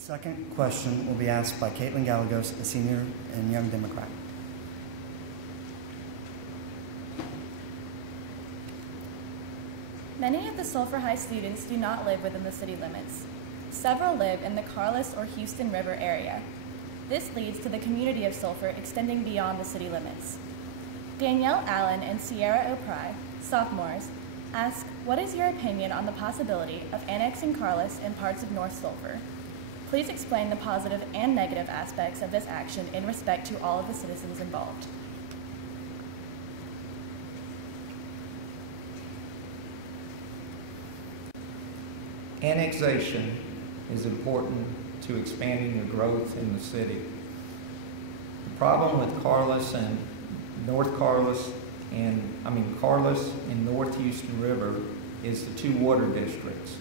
The second question will be asked by Caitlin Gallegos, a senior and Young Democrat. Many of the Sulphur High students do not live within the city limits. Several live in the Carlos or Houston River area. This leads to the community of Sulphur extending beyond the city limits. Danielle Allen and Sierra O'Pry, sophomores, ask, what is your opinion on the possibility of annexing Carlos and parts of North Sulphur? Please explain the positive and negative aspects of this action in respect to all of the citizens involved. Annexation is important to expanding the growth in the city. The problem with Carlos and Carlos and North Houston River is the two water districts.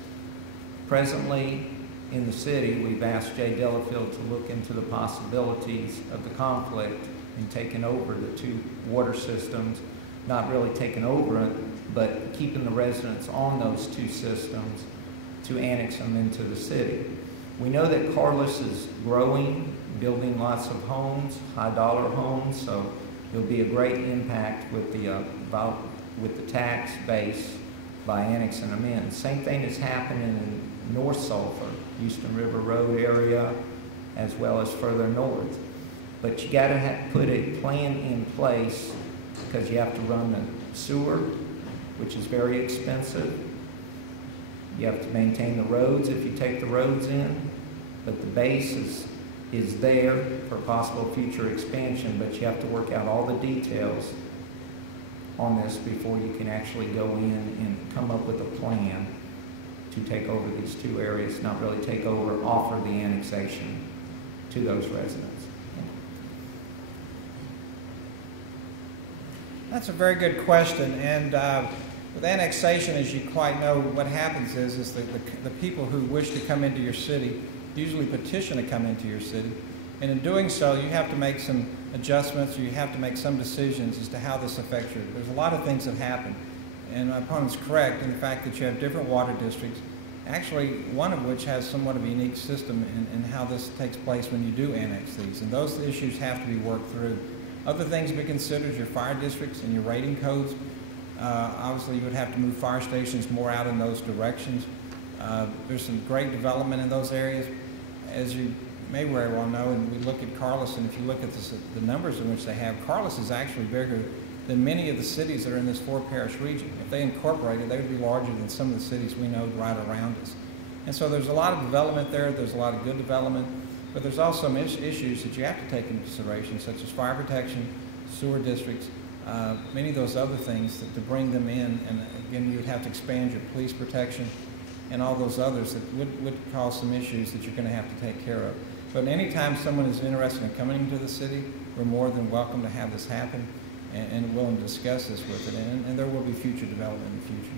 Presently in the city, we've asked Jay Delafield to look into the possibilities of the conflict in taking over the two water systems, not really taking over it, but keeping the residents on those two systems to annex them into the city. We know that Carlos is growing, building lots of homes, high-dollar homes, so there'll be a great impact with the tax base by annexing them in. Same thing is happening in North Sulphur, Houston River Road area, as well as further north. But you got to put a plan in place because you have to run the sewer, which is very expensive. You have to maintain the roads if you take the roads in, but the base is there for possible future expansion, but you have to work out all the details on this before you can actually go in and come up with a plan to take over these two areas, not really take over, offer the annexation to those residents. That's a very good question, and with annexation, as you quite know, what happens is the people who wish to come into your city usually petition to come into your city, and in doing so, you have to make some adjustments, or you have to make some decisions as to how this affects you. There's a lot of things that happen, and my opponent's correct in the fact that you have different water districts, actually one of which has somewhat of a unique system in how this takes place when you do annex these, and those issues have to be worked through. Other things to be considered is your fire districts and your rating codes. Obviously, you would have to move fire stations more out in those directions. There's some great development in those areas. As you may very well know, and we look at Carlos, and if you look at the numbers in which they have, Carlos is actually bigger than many of the cities that are in this four-parish region. If they incorporated, they would be larger than some of the cities we know right around us. And so there's a lot of development there. There's a lot of good development, but there's also some issues that you have to take into consideration, such as fire protection, sewer districts, many of those other things to bring them in, and again, you would have to expand your police protection and all those others that would cause some issues that you're going to have to take care of. But anytime someone is interested in coming into the city, we're more than welcome to have this happen and willing to discuss this with it, and there will be future development in the future.